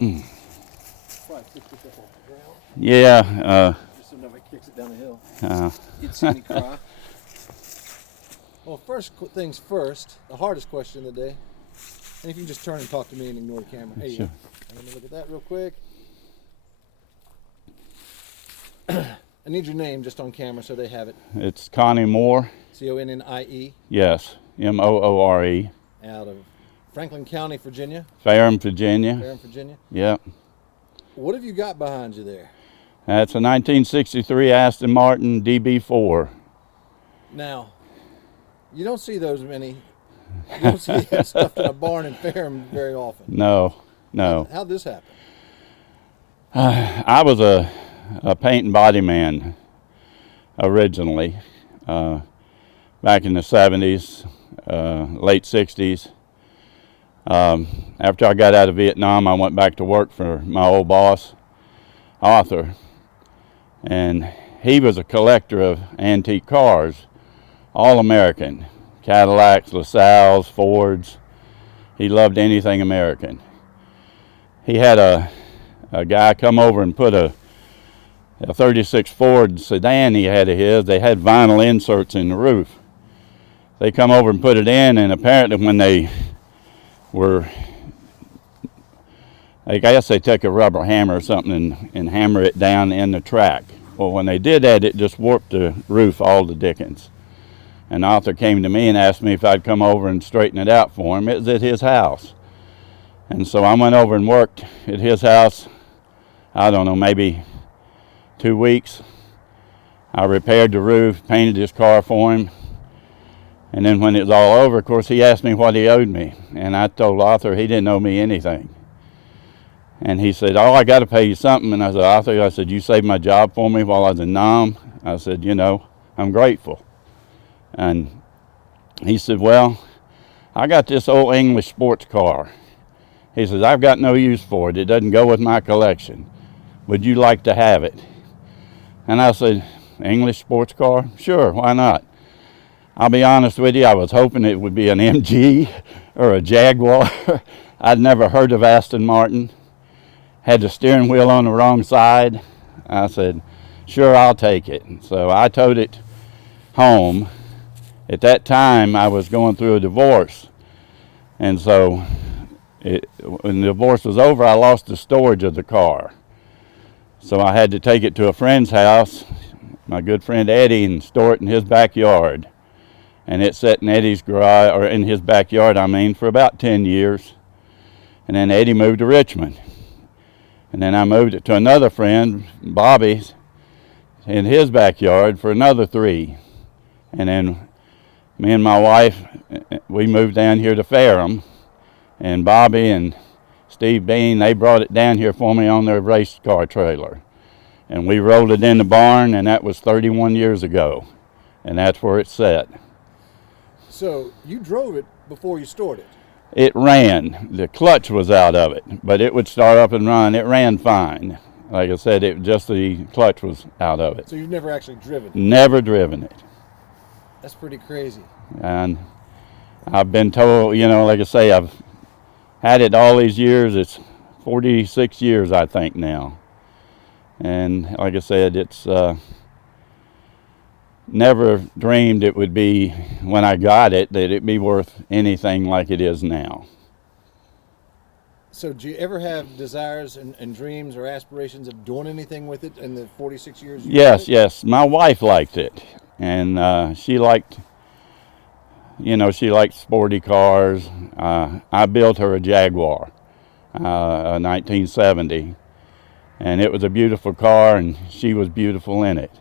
Probably 6 feet up off the ground. Yeah. Just so nobody kicks it down the hill. Uh, You'd see me cry. Well, first things first, the hardest question of the day. And if you can just turn and talk to me and ignore the camera. Hey, Sure. let me look at that real quick. I need your name just on camera so they have it. It's Connie Moore. C-O-N-N-I-E. Yes, M-O-O-R-E. Out of Franklin County, Virginia. Ferrum, Virginia. Ferrum, Virginia. Yep. What have you got behind you there? That's a 1963 Aston Martin DB4. Now, you don't see those many. You don't see that stuff in a barn in Ferrum very often. No. How'd this happen? I was a paint and body man originally, back in the 70s, late 60s. After I got out of Vietnam, I went back to work for my old boss, Arthur, and he was a collector of antique cars, all American, Cadillacs, LaSalle's, Fords. He loved anything American. He had a guy come over and put a 36 Ford sedan he had of his. They had vinyl inserts in the roof. They come over and put it in, and apparently when they were, I guess they took a rubber hammer or something and hammer it down in the track. Well, when they did that, it just warped the roof all to dickens. And Arthur came to me and asked me if I'd come over and straighten it out for him. It was at his house. And so I went over and worked at his house, I don't know, maybe 2 weeks. I repaired the roof, painted his car for him. And then when it was all over, of course, he asked me what he owed me. And I told Arthur he didn't owe me anything. And he said, "Oh, I got to pay you something." And I said, "Arthur," I said, "you saved my job for me while I was in Nam." I said, "You know, I'm grateful." And he said, "Well, I got this old English sports car." He says, "I've got no use for it. It doesn't go with my collection. Would you like to have it?" And I said, "English sports car? Sure, why not?" I'll be honest with you, I was hoping it would be an MG or a Jaguar. I'd never heard of Aston Martin. Had the steering wheel on the wrong side. I said, "Sure, I'll take it." So I towed it home. At that time, I was going through a divorce. And so when the divorce was over, I lost the storage of the car. So I had to take it to a friend's house, my good friend Eddie, and store it in his backyard. And it sat in Eddie's garage, or in his backyard, for about 10 years. And then Eddie moved to Richmond. And then I moved it to another friend, Bobby's, in his backyard for another 3. And then me and my wife, we moved down here to Ferrum. And Bobby and Steve Bean, they brought it down here for me on their race car trailer. And we rolled it in the barn, and that was 31 years ago. And that's where it's set. So you drove it before you stored it? It ran. The clutch was out of it, but it would start up and run. It ran fine. Like I said, just the clutch was out of it. So you've never actually driven it? Never driven it. That's pretty crazy. And I've been told, like I say, I've had it all these years. It's 46 years, I think, now. And like I said, it's never dreamed it would be, when I got it, that it'd be worth anything like it is now. So do you ever have desires and dreams or aspirations of doing anything with it in the 46 years? Yes. My wife liked it. And she liked sporty cars. I built her a Jaguar, a 1970. And it was a beautiful car, and she was beautiful in it.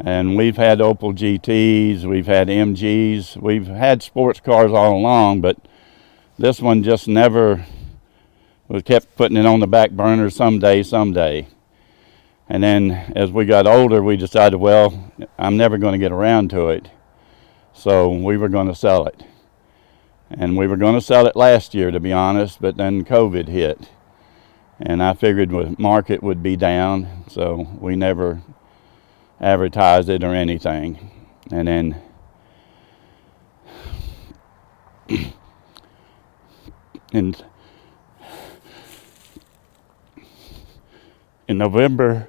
And we've had Opel GTs, we've had MGs, we've had sports cars all along, but this one just never, we kept putting it on the back burner someday. And then as we got older, we decided, well, I'm never going to get around to it. So we were going to sell it. And we were going to sell it last year, to be honest, but then COVID hit. And I figured the market would be down, so we never advertised it or anything. And then in November,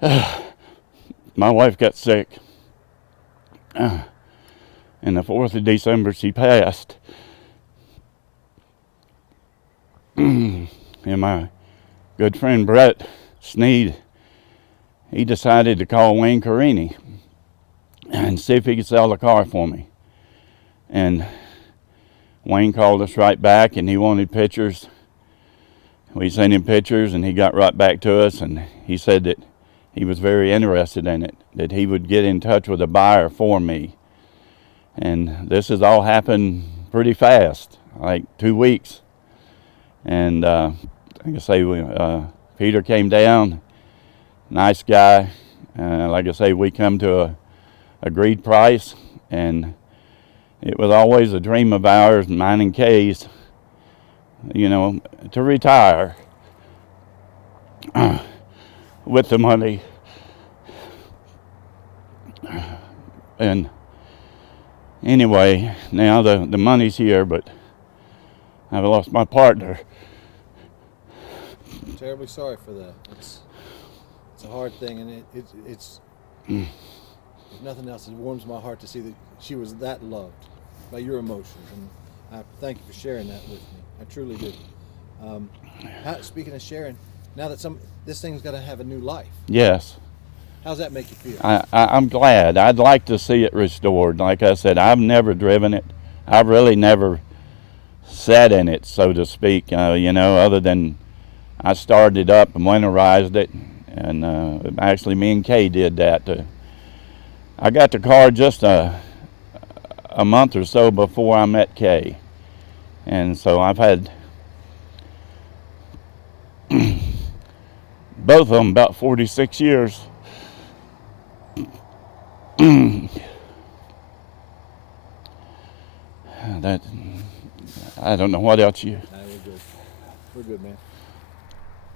my wife got sick. And the 4th of December, she passed. And my good friend Brett Sneed, he decided to call Wayne Carini and see if he could sell the car for me. And Wayne called us right back, and he wanted pictures. We sent him pictures, and he got right back to us, and he said that he was very interested in it, that he would get in touch with a buyer for me. And this has all happened pretty fast, like 2 weeks. And like I say, Peter came down, nice guy. Like I say, we come to a agreed price, and it was always a dream of ours, mine and Kay's, you know, to retire with the money. And anyway, now the money's here, but I've lost my partner. I'm terribly sorry for that. It's a hard thing, and it's if nothing else, it warms my heart to see that she was that loved by your emotions, and I thank you for sharing that with me. I truly do. Speaking of sharing, now that this thing's got to have a new life. Yes. How's that make you feel? I'm glad. I'd like to see it restored. Like I said, I've never driven it. I've really never sat in it, so to speak, you know, other than I started it up and winterized it. And actually, me and Kay did that. I got the car just a month or so before I met Kay. And so I've had both of them about 46 years. That I don't know what else you. We're good. We're good, man.